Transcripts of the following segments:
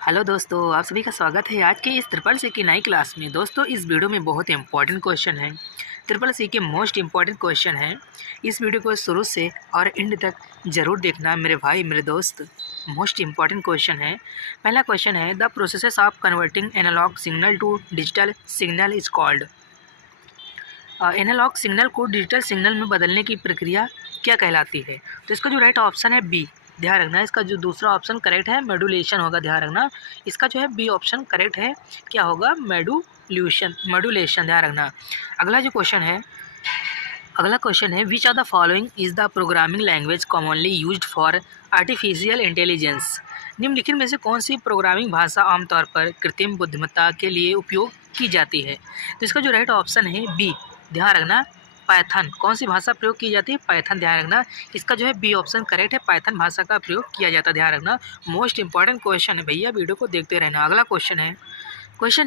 Hello दोस्तों, आप सभी का स्वागत है आज के इस ट्रिपल सी की नई क्लास में। दोस्तों, इस वीडियो में बहुत इंपॉर्टेंट क्वेश्चन है। ट्रिपल सी के मोस्ट इम्पॉर्टेंट क्वेश्चन है। इस वीडियो को शुरू से और एंड तक ज़रूर देखना मेरे भाई मेरे दोस्त। मोस्ट इम्पॉर्टेंट क्वेश्चन है। पहला क्वेश्चन है, the process of converting analogue signal to digital signal is called. Analogue signal को डिजिटल सिग्नल में बदलने की प्रक्रिया क्या कहलाती है? तो इसका जो राइट ऑप्शन है बी। ध्यान रखना, इसका जो दूसरा ऑप्शन करेक्ट है मॉड्यूलेशन होगा। ध्यान रखना, इसका जो है बी ऑप्शन करेक्ट है। क्या होगा? मॉड्यूलेशन। ध्यान रखना। अगला जो क्वेश्चन है, which of the following is the programming language commonly used for artificial intelligence. निम्नलिखित में से कौन सी प्रोग्रामिंग भाषा आमतौर पर कृत्रिम बुद्धिमत्ता के लिए उपयोग की जाती है? तो इसका जो राइट ऑप्शन है बी। ध्यान रखना, पाइथन। कौन सी भाषा प्रयोग की जाती है? पाइथन। ध्यान रखना, इसका जो है बी ऑप्शन करेक्ट है। पाइथन भाषा का प्रयोग किया जाता है। ध्यान रखना, मोस्ट इंपॉर्टेंट क्वेश्चन है भैया, वीडियो को देखते रहना। अगला क्वेश्चन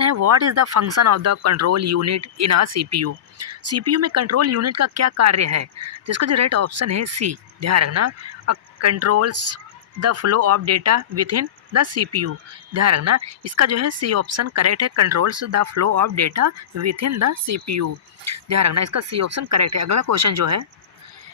है what is the function of the control unit in a CPU. CPU में कंट्रोल यूनिट का क्या कार्य है? तो इसका जो राइट ऑप्शन है सी। ध्यान रखना, controls the flow of data with in the CPU. ध्यान रखना, इसका जो है सी ऑप्शन करेक्ट है। Controls the flow of data with in the CPU. ध्यान रखना, इसका सी ऑप्शन करेक्ट है।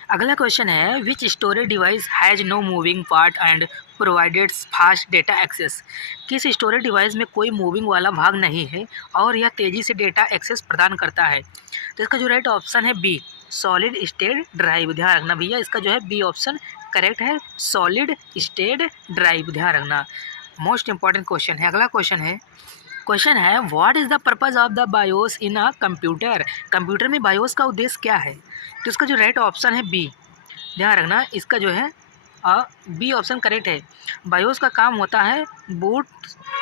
अगला क्वेश्चन है which storage device has no moving part and provided fast data access. किस स्टोरेज डिवाइस में कोई मूविंग वाला भाग नहीं है और यह तेज़ी से डेटा एक्सेस प्रदान करता है? तो इसका जो राइट ऑप्शन है बी, सॉलिड स्टेट ड्राइव। ध्यान रखना भैया, इसका जो है बी ऑप्शन करेक्ट है, सॉलिड स्टेट ड्राइव। ध्यान रखना, मोस्ट इंपॉर्टेंट क्वेश्चन है। अगला क्वेश्चन है what is the purpose of the BIOS in a computer. Computer में बायोस का उद्देश्य क्या है? तो इसका जो राइट ऑप्शन है बी। ध्यान रखना, इसका जो है बी ऑप्शन करेक्ट है। बायोस का काम होता है boot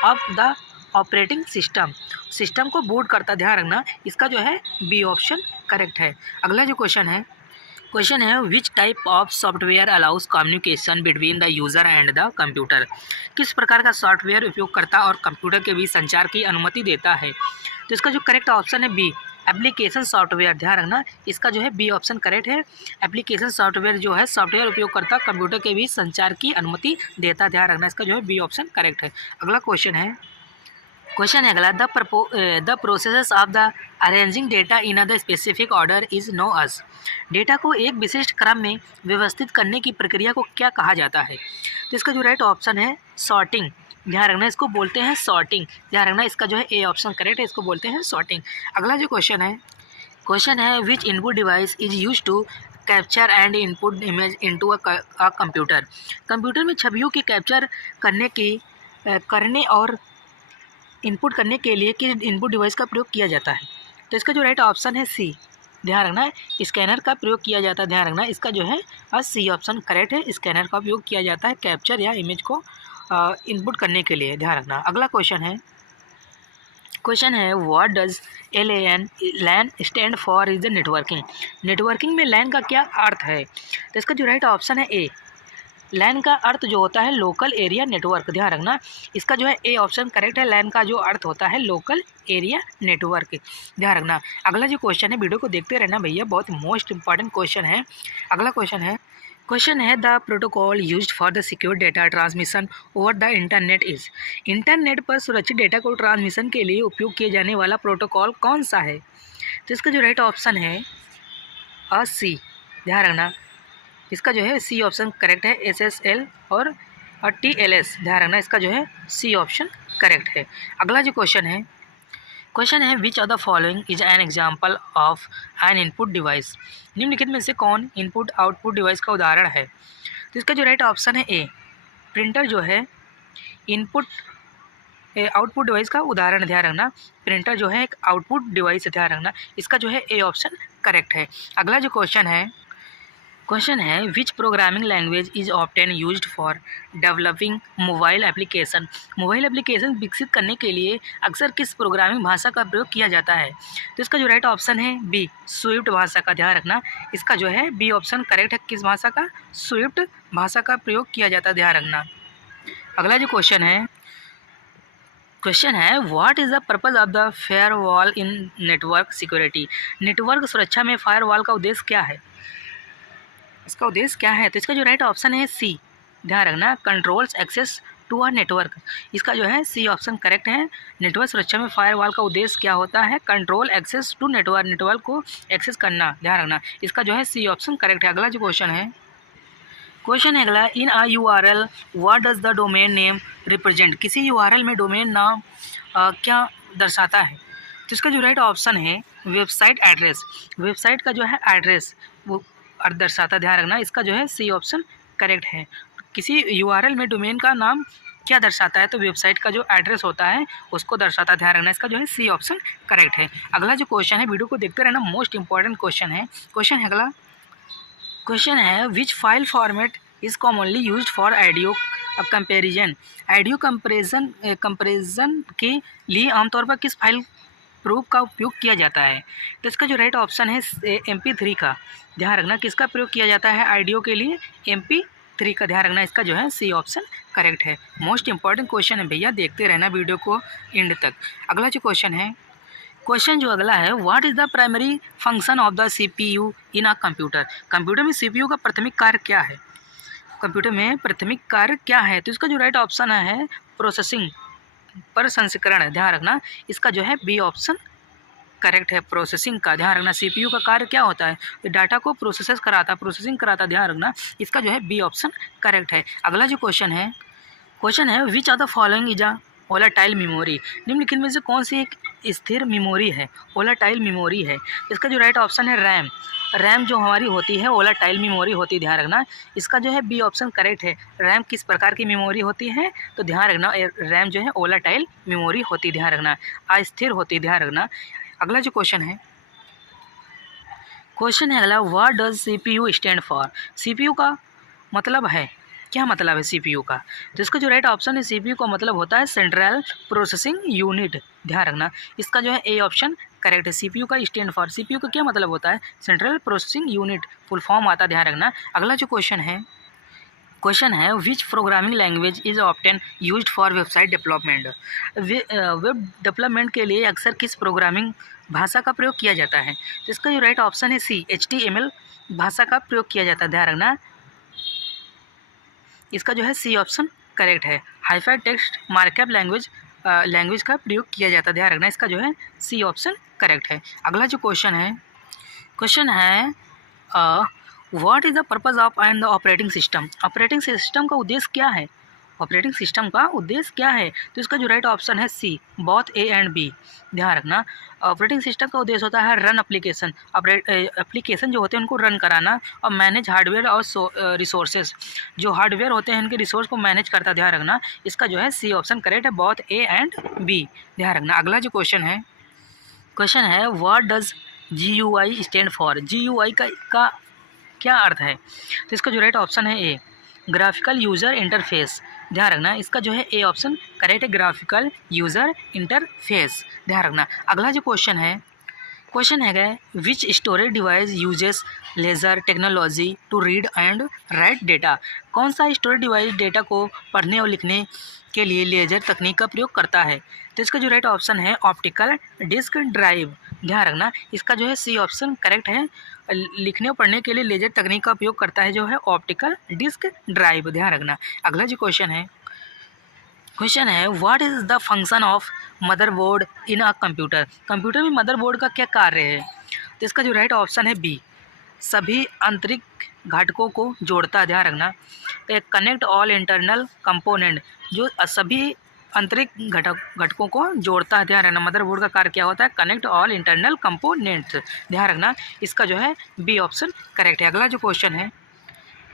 of the operating system को बूट करता। ध्यान रखना, इसका जो है बी ऑप्शन करेक्ट है। अगला जो क्वेश्चन है which type of software allows communication between the user and the computer. किस प्रकार का सॉफ्टवेयर उपयोगकर्ता और कंप्यूटर के बीच संचार की अनुमति देता है? तो इसका जो करेक्ट ऑप्शन है बी, एप्लीकेशन सॉफ्टवेयर। ध्यान रखना, इसका जो है बी ऑप्शन करेक्ट है। एप्लीकेशन सॉफ्टवेयर जो है सॉफ्टवेयर उपयोगकर्ता कंप्यूटर के बीच संचार की अनुमति देता। ध्यान रखना, इसका जो है बी ऑप्शन करेक्ट है। अगला क्वेश्चन है अगला, the process of the arranging data in the specific order is know us. Data को एक विशिष्ट क्रम में व्यवस्थित करने की प्रक्रिया को क्या कहा जाता है? तो इसका जो राइट ऑप्शन है सॉर्टिंग। ध्यान रखना, इसको बोलते हैं सॉर्टिंग। ध्यान रखना, इसका जो है ए ऑप्शन करेक्ट है, इसको बोलते हैं सॉर्टिंग। अगला जो क्वेश्चन है which input device is use to capture and input image into a computer. Computer में छवियों की कैप्चर करने और इनपुट करने के लिए किस इनपुट डिवाइस का प्रयोग किया जाता है? तो इसका जो राइट ऑप्शन है सी। ध्यान रखना, स्कैनर का प्रयोग किया जाता है। ध्यान रखना, इसका जो है सी ऑप्शन करेक्ट है। स्कैनर का उपयोग किया जाता है कैप्चर या इमेज को इनपुट करने के लिए। ध्यान रखना। अगला क्वेश्चन है what does LAN stand for is the networking. Networking में लैन का क्या अर्थ है? तो इसका जो राइट ऑप्शन है ए। लैन का अर्थ जो होता है लोकल एरिया नेटवर्क। ध्यान रखना, इसका जो है ए ऑप्शन करेक्ट है। लैन का जो अर्थ होता है लोकल एरिया नेटवर्क। ध्यान रखना। अगला जो क्वेश्चन है, वीडियो को देखते रहना भैया, बहुत मोस्ट इंपॉर्टेंट क्वेश्चन है। अगला क्वेश्चन है the protocol used for the secure data transmission over the internet is. Internet पर सुरक्षित डेटा को ट्रांसमिशन के लिए उपयोग किए जाने वाला प्रोटोकॉल कौन सा है? तो इसका जो राइट ऑप्शन है सी। ध्यान रखना, इसका जो है सी ऑप्शन करेक्ट है। SSL और TLS। ध्यान रखना, इसका जो है सी ऑप्शन करेक्ट है। अगला जो क्वेश्चन है which of the following is an example of N input device. निम्नलिखित में से कौन इनपुट आउटपुट डिवाइस का उदाहरण है? तो इसका जो राइट ऑप्शन है ए। प्रिंटर जो है इनपुट आउटपुट डिवाइस का उदाहरण। ध्यान रखना, प्रिंटर जो है एक आउटपुट डिवाइस है। ध्यान रखना, इसका जो है ए ऑप्शन करेक्ट है। अगला जो क्वेश्चन है विच programming language is often used for developing mobile application. Mobile application विकसित करने के लिए अक्सर किस प्रोग्रामिंग भाषा का प्रयोग किया जाता है? तो इसका जो राइट ऑप्शन है बी, स्विफ्ट भाषा का। ध्यान रखना, इसका जो है बी ऑप्शन करेक्ट है। किस भाषा का? स्विफ्ट भाषा का प्रयोग किया जाता है। ध्यान रखना। अगला जो क्वेश्चन है what is the purpose of the firewall in network security. Network सुरक्षा में फायरवॉल का उद्देश्य क्या है? इसका उद्देश्य क्या है? तो इसका जो राइट ऑप्शन है सी। ध्यान रखना, controls access to a network, इसका जो है सी ऑप्शन करेक्ट है। नेटवर्क सुरक्षा में फायरवॉल का उद्देश्य क्या होता है? Control access to network, network को एक्सेस करना, ध्यान रखना, इसका जो है सी ऑप्शन करेक्ट है। अगला जो क्वेश्चन है, क्वेश्चन है अगला, इन आ URL what does the domain name represent, किसी URL में डोमेन नाम क्या दर्शाता है? तो इसका जो राइट ऑप्शन है वेबसाइट एड्रेस, वेबसाइट का जो है एड्रेस वो दर्शाता, ध्यान रखना, इसका जो है सी ऑप्शन करेक्ट है। किसी URL में डोमेन का नाम क्या दर्शाता है? तो वेबसाइट का जो एड्रेस होता है उसको दर्शाता, ध्यान रखना, इसका जो है सी ऑप्शन करेक्ट है। अगला जो क्वेश्चन है, वीडियो को देखते रहना, मोस्ट इंपॉर्टेंट क्वेश्चन है। क्वेश्चन है अगला, क्वेश्चन है which file format is commonly used for audio comparison, audio comparison के लिए आमतौर पर किस फाइल प्रूफ का उपयोग किया जाता है? तो इसका जो राइट ऑप्शन है MP3 का, ध्यान रखना, किसका प्रयोग किया जाता है ऑडियो के लिए? MP3 का, ध्यान रखना, इसका जो है सी ऑप्शन करेक्ट है। मोस्ट इंपॉर्टेंट क्वेश्चन है भैया, देखते रहना वीडियो को एंड तक। अगला जो क्वेश्चन है, क्वेश्चन जो अगला है, what is the primary function of the CPU in a computer, computer में CPU का प्राथमिक कार्य क्या है? कंप्यूटर में प्राथमिक कार्य क्या है? तो इसका जो राइट ऑप्शन है प्रोसेसिंग, प्रसंस्करण, ध्यान रखना, इसका जो है बी ऑप्शन करेक्ट है, प्रोसेसिंग का, ध्यान रखना। CPU का कार्य क्या होता है? तो डाटा को प्रोसेस कराता, प्रोसेसिंग कराता, ध्यान रखना, इसका जो है बी ऑप्शन करेक्ट है। अगला जो क्वेश्चन है, क्वेश्चन है which are the following is a volatile memory, निम्नलिखित में से कौन सी एक स्थिर मेमोरी है? वोलेटाइल मेमोरी है, इसका जो राइट ऑप्शन है रैम, रैम जो हमारी होती है वोलेटाइल मेमोरी होती है, ध्यान रखना, इसका जो है बी ऑप्शन करेक्ट है। रैम किस प्रकार की मेमोरी होती है? तो ध्यान रखना, रैम जो है वोलेटाइल मेमोरी होती है, ध्यान रखना, अस्थिर होती है, ध्यान रखना। अगला जो क्वेश्चन है, क्वेश्चन है अगला, what does CPU stand for, CPU का मतलब है, क्या मतलब है CPU का? तो इसका जो राइट ऑप्शन है CPU का मतलब होता है सेंट्रल प्रोसेसिंग यूनिट, ध्यान रखना, इसका जो है ए ऑप्शन करेक्ट है। CPU का स्टैंड फॉर, CPU का क्या मतलब होता है? Central processing unit, full form आता है, ध्यान रखना। अगला जो क्वेश्चन है, क्वेश्चन है विच programming language is often used for website development, web development के लिए अक्सर किस प्रोग्रामिंग भाषा का प्रयोग किया जाता है? तो इसका जो राइट ऑप्शन है सी, HTML भाषा का प्रयोग किया जाता है, ध्यान रखना, इसका जो है सी ऑप्शन करेक्ट है। हाइपर टेक्स्ट मार्कअप लैंग्वेज का प्रयोग किया जाता है, ध्यान रखना, इसका जो है सी ऑप्शन करेक्ट है। अगला जो क्वेश्चन है, क्वेश्चन है what is the purpose of and the operating system, operating system का उद्देश्य क्या है? ऑपरेटिंग सिस्टम का उद्देश्य क्या है? तो इसका जो राइट ऑप्शन है सी, बोथ A एंड B, ध्यान रखना, ऑपरेटिंग सिस्टम का उद्देश्य होता है रन एप्लीकेशन, एप्लीकेशन जो होते हैं उनको रन कराना, और मैनेज हार्डवेयर और रिसोर्सेज, जो हार्डवेयर होते हैं इनके रिसोर्स को मैनेज करता, ध्यान रखना, इसका जो है सी ऑप्शन करेक्ट है, बोथ A एंड B, ध्यान रखना। अगला जो क्वेश्चन है, क्वेश्चन है what does GUI stand for, GUI का क्या अर्थ है? तो इसका जो राइट ऑप्शन है ए, ग्राफिकल यूज़र इंटरफेस, ध्यान रखना, इसका जो है ए ऑप्शन करेक्ट है, ग्राफिकल यूज़र इंटरफेस, ध्यान रखना। अगला जो क्वेश्चन है, क्वेश्चन है which storage device uses laser technology to read and write data, कौन सा स्टोरेज डिवाइस डेटा को पढ़ने और लिखने के लिए लेज़र तकनीक का प्रयोग करता है? तो इसका जो राइट ऑप्शन है ऑप्टिकल डिस्क ड्राइव, ध्यान रखना, इसका जो है सी ऑप्शन करेक्ट है, लिखने और पढ़ने के लिए लेज़र तकनीक का उपयोग करता है जो है ऑप्टिकल डिस्क ड्राइव, ध्यान रखना। अगला जो क्वेश्चन है, क्वेश्चन है what is the function of motherboard in a computer, computer में मदरबोर्ड का क्या कार्य है? तो इसका जो राइट ऑप्शन है बी, सभी आंतरिक घटकों को जोड़ता है, ध्यान रखना, कनेक्ट ऑल इंटरनल कंपोनेंट, जो सभी आंतरिक घटकों को जोड़ता है, ध्यान रखना, मदरबोर्ड का कार्य क्या होता है? कनेक्ट ऑल इंटरनल कंपोनेंट्स, ध्यान रखना, इसका जो है बी ऑप्शन करेक्ट है। अगला जो क्वेश्चन है,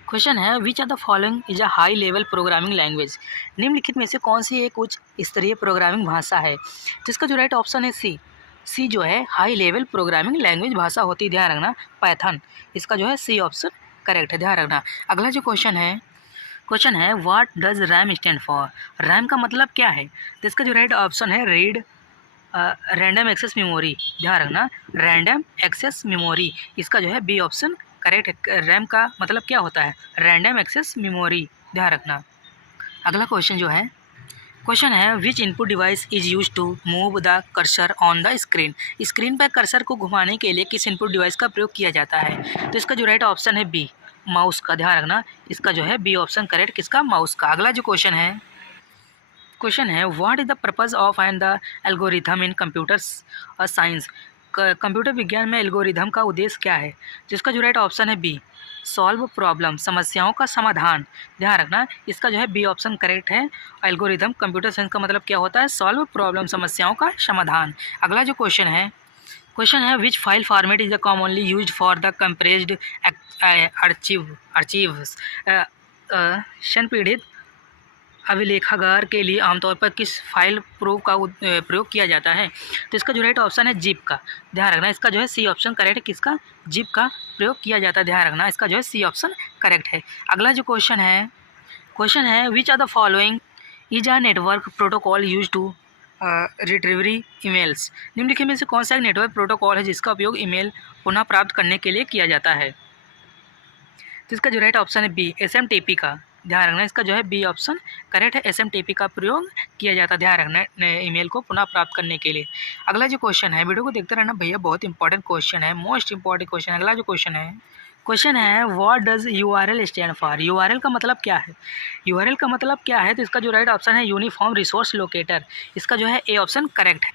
क्वेश्चन है which are the following is a high level programming language, निम्नलिखित में से कौन सी एक उच्च स्तरीय प्रोग्रामिंग भाषा है? तो इसका जो राइट ऑप्शन है सी जो है हाई लेवल प्रोग्रामिंग लैंग्वेज भाषा होती है, ध्यान रखना, पाइथन, इसका जो है सी ऑप्शन करेक्ट है, ध्यान रखना। अगला जो क्वेश्चन है, क्वेश्चन है what does RAM stand for, RAM का मतलब क्या है? तो इसका जो राइट ऑप्शन है रीड रैंडम एक्सेस मेमोरी, ध्यान रखना, रैंडम एक्सेस मेमोरी, इसका जो है बी ऑप्शन करेक्ट है। रैम का मतलब क्या होता है? रैंडम एक्सेस मेमोरी, ध्यान रखना। अगला क्वेश्चन जो है, क्वेश्चन है which input device is use to move the cursor on the screen, screen पर कर्सर को घुमाने के लिए किस इनपुट डिवाइस का प्रयोग किया जाता है? तो इसका जो राइट ऑप्शन है बी, माउस का, ध्यान रखना, इसका जो है बी ऑप्शन करेक्ट, किसका? माउस का। अगला जो क्वेश्चन है, क्वेश्चन है what is the purpose of and the algorithm in computers science. Computer विज्ञान में एल्गोरिथम का उद्देश्य क्या है? जिसका जो राइट ऑप्शन है बी, सॉल्व प्रॉब्लम, समस्याओं का समाधान। ध्यान रखना, इसका जो है बी ऑप्शन करेक्ट है। एल्गोरिथम कंप्यूटर साइंस का मतलब क्या होता है? सॉल्व प्रॉब्लम, समस्याओं का समाधान। अगला जो क्वेश्चन है which file format is the commonly used for the compressed archives. संपीड़ित अभिलेखागार के लिए आमतौर पर किस फाइल प्रयोग किया जाता है? तो इसका जो राइट ऑप्शन है जिप का। ध्यान रखना, इसका जो है सी ऑप्शन करेक्ट है। किसका? जिप का प्रयोग किया जाता है। ध्यान रखना, इसका जो है सी ऑप्शन करेक्ट है। अगला जो क्वेश्चन है which are the following is a network protocol use to retrieve emails. निम्नलिखित में से कौन सा एक नेटवर्क प्रोटोकॉल है जिसका उपयोग ईमेल पुनः प्राप्त करने के लिए किया जाता है? तो इसका जो राइट ऑप्शन है बी, SMTP का। ध्यान रखना, इसका जो है बी ऑप्शन करेक्ट है। SMTP का प्रयोग किया जाता है, ध्यान रखना, ईमेल को पुनः प्राप्त करने के लिए। अगला जो क्वेश्चन है, वीडियो को देखते रहना भैया, बहुत इंपॉर्टेंट क्वेश्चन है, मोस्ट इंपॉर्टेंट क्वेश्चन। अगला जो क्वेश्चन है what does URL stand for. URL का मतलब क्या है? URL का मतलब क्या है? तो इसका जो राइट ऑप्शन है यूनिफॉर्म रिसोर्स लोकेटर। इसका जो है ए ऑप्शन करेक्ट है।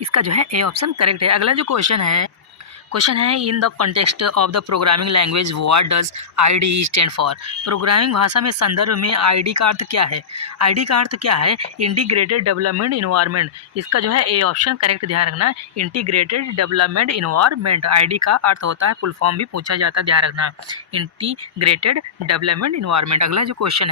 इसका जो है ए ऑप्शन करेक्ट है। अगला जो क्वेश्चन है in the context of the programming language what does IDE stand for. Programming भाषा में संदर्भ में ID का अर्थ क्या है? ID का अर्थ क्या है? Integrated development environment. इसका जो है ए ऑप्शन करेक्ट। ध्यान रखना, इंटीग्रेटेड डेवलपमेंट इन्वायरमेंट ID का अर्थ होता है, फुल फॉर्म भी पूछा जाता है, ध्यान रखना, इंटीग्रेटेड डेवलपमेंट इन्वायरमेंट। अगला जो क्वेश्चन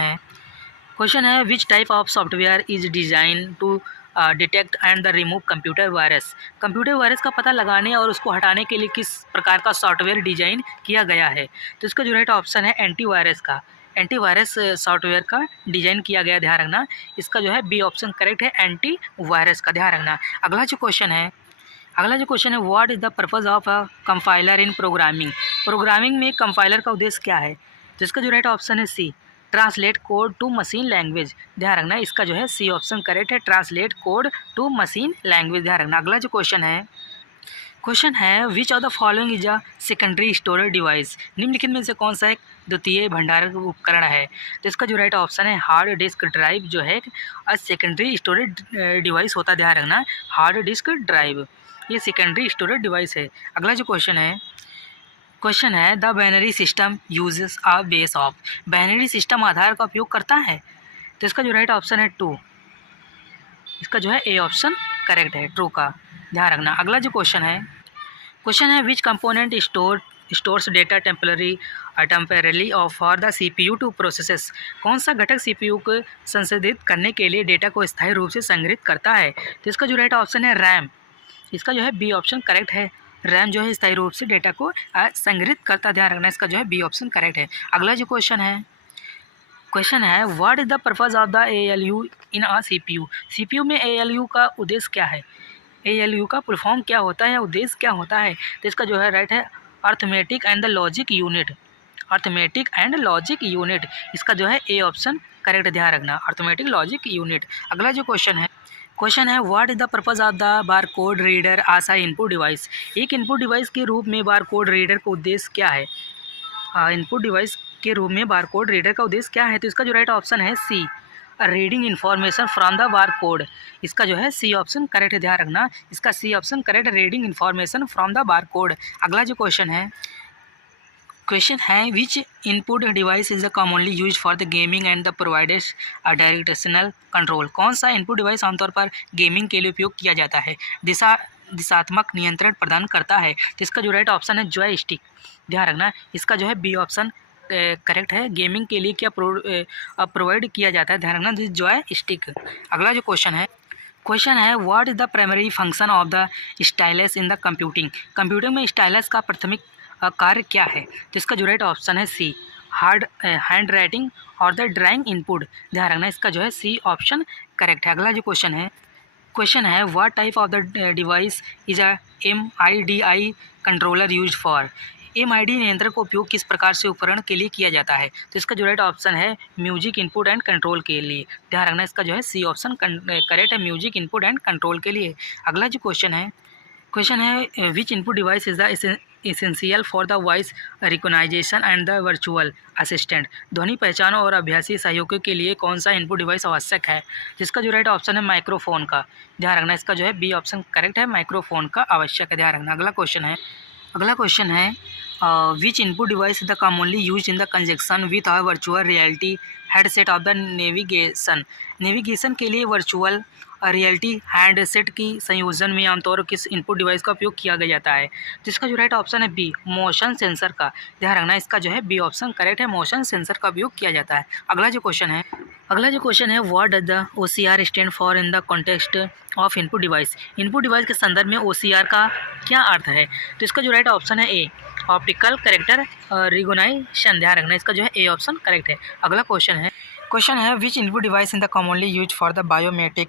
है which type of software is design to detect and the remove computer virus. Computer virus का पता लगाने और उसको हटाने के लिए किस प्रकार का सॉफ्टवेयर डिजाइन किया गया है? तो इसका जो राइट ऑप्शन है एंटीवायरस का। एंटीवायरस सॉफ्टवेयर का डिजाइन किया गया, ध्यान रखना, इसका जो है बी ऑप्शन करेक्ट है, एंटीवायरस का। ध्यान रखना। अगला जो क्वेश्चन है what is the purpose of a compiler in programming. Programming में कंपाइलर का उद्देश्य क्या है? तो इसका जो राइट ऑप्शन है C, translate code to machine language. ध्यान रखना, इसका जो है सी ऑप्शन करेक्ट है, translate code to machine language. ध्यान रखना। अगला जो क्वेश्चन है which of the following is a secondary storage device. निम्नलिखित में से कौन सा एक द्वितीय भंडारण उपकरण है? तो इसका जो राइट ऑप्शन है हार्ड डिस्क ड्राइव, जो है सेकेंडरी स्टोरेज डिवाइस होता है। ध्यान रखना, हार्ड डिस्क ड्राइव ये सेकेंडरी स्टोरेज डिवाइस है। अगला जो क्वेश्चन है the binary system uses a base of. Binary system आधार का उपयोग करता है, तो इसका जो राइट ऑप्शन है टू। इसका जो है ए ऑप्शन करेक्ट है, ट्रू का। ध्यान रखना। अगला जो क्वेश्चन है which component stores data temporarily और for the CPU to processes. कौन सा घटक CPU को संसाधित करने के लिए डेटा को स्थायी रूप से संग्रहित करता है? तो इसका जो राइट ऑप्शन है रैम। इसका जो है बी ऑप्शन करेक्ट है, रैम जो है स्थायी रूप से डेटा को संग्रहित करता। ध्यान रखना, इसका जो है बी ऑप्शन करेक्ट है। अगला जो क्वेश्चन है what is the purpose of the ALU in a CPU। CPU में ALU का उद्देश्य क्या है? ALU का फुल फॉर्म क्या होता है या उद्देश्य क्या होता है? तो इसका जो है राइट है arithmetic and the logic unit. Arithmetic and logic unit, इसका जो है ए ऑप्शन करेक्ट। ध्यान रखना, अर्थमेटिक लॉजिक यूनिट। अगला जो क्वेश्चन है what is the purpose of the bar code reader as a input device. एक इनपुट डिवाइस के रूप में बार कोड रीडर का उद्देश्य क्या है? इनपुट डिवाइस के रूप में बार कोड रीडर का उद्देश्य क्या है? तो इसका जो राइट ऑप्शन है C, reading information from the bar code. इसका जो है सी ऑप्शन करेक्ट है। ध्यान रखना, इसका C option correct, reading information from the bar code. अगला जो क्वेश्चन है which input device is the commonly use for the gaming and the providers directional control. कौन सा इनपुट डिवाइस आमतौर पर गेमिंग के लिए उपयोग किया जाता है, दिशात्मक नियंत्रण प्रदान करता है? तो इसका जो राइट ऑप्शन है जॉय स्टिक। ध्यान रखना, इसका जो है बी ऑप्शन करेक्ट है। गेमिंग के लिए क्या प्रोवाइड किया जाता है? ध्यान रखना, दिस जॉय स्टिक। अगला जो क्वेश्चन है what is the primary function of the stylus in the computing में स्टाइलस का प्राथमिक कार्य क्या है? तो इसका जो राइट ऑप्शन है सी, हैंड राइटिंग और द ड्राइंग इनपुट। ध्यान रखना, इसका जो है सी ऑप्शन करेक्ट है। अगला जो क्वेश्चन है what type of the device is a MIDI controller use for. MIDI नियंत्रक का उपयोग किस प्रकार से उपकरण के लिए किया जाता है? तो इसका जो राइट ऑप्शन है म्यूजिक इनपुट एंड कंट्रोल के लिए। ध्यान रखना, इसका जो है सी ऑप्शन करेक्ट है, म्यूजिक इनपुट एंड कंट्रोल के लिए। अगला जो क्वेश्चन है which input device is the essential for the voice recognization and the virtual assistant. ध्वनि पहचान और अभ्यासी सहयोग के लिए कौन सा इनपुट डिवाइस आवश्यक है? जिसका जो राइट ऑप्शन है माइक्रोफोन का। ध्यान रखना, इसका जो है बी ऑप्शन करेक्ट है, माइक्रोफोन का आवश्यक है। ध्यान रखना। अगला क्वेश्चन है which input device the commonly use in the conjunction with a virtual reality headset of the navigation के लिए वर्चुअल रियलिटी हैंडसेट की संयोजन में आमतौर पर किस इनपुट डिवाइस का उपयोग किया जाता है? जिसका जो राइट ऑप्शन है बी, मोशन सेंसर का। ध्यान रखना, इसका जो है बी ऑप्शन करेक्ट है, मोशन सेंसर का उपयोग किया जाता है। अगला जो क्वेश्चन है what does the OCR stand for in the context of input device. Input device के संदर्भ में OCR का क्या अर्थ है? तो इसका जो राइट ऑप्शन है ए, ऑप्टिकल कैरेक्टर रिकॉग्निशन। ध्यान रखना, इसका जो है ए ऑप्शन करेक्ट है। अगला क्वेश्चन है which input device in the commonly use for the biometric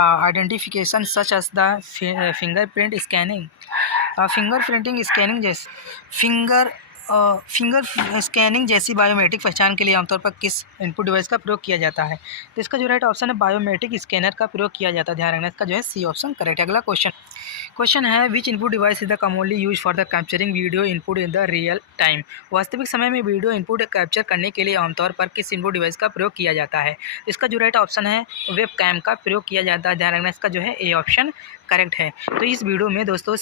identification such as the fingerprint scanning. Finger scanning जैसी बायोमेट्रिक पहचान के लिए आमतौर पर किस इनपुट डिवाइस का प्रयोग किया जाता है? तो इसका जो राइट ऑप्शन है बायोमेट्रिक स्कैनर का प्रयोग किया जाता है। ध्यान रखना, इसका जो है सी ऑप्शन करेक्ट है। अगला क्वेश्चन है which input device is the commonly use for the capturing video input in the real time. वास्तविक समय में वीडियो इनपुट कैप्चर करने के लिए आमतौर पर किस इनपुट डिवाइस का प्रयोग किया जाता है? इसका जो राइट ऑप्शन है वेब कैम का प्रयोग किया जाता है। ध्यान रखना, इसका जो है ए ऑप्शन करेक्ट है। तो इस वीडियो में दोस्तों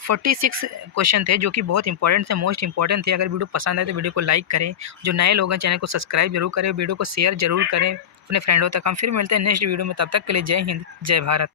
46 क्वेश्चन थे जो कि बहुत इंपॉर्टेंट थे, मोस्ट इंपॉर्टेंट थे। अगर वीडियो पसंद आए तो वीडियो को लाइक करें, जो नए लोग हैं चैनल को सब्सक्राइब जरूर करें, वीडियो को शेयर जरूर करें अपने फ्रेंडों तक। हम फिर मिलते हैं नेक्स्ट वीडियो में, तब तक के लिए जय हिंद, जय भारत।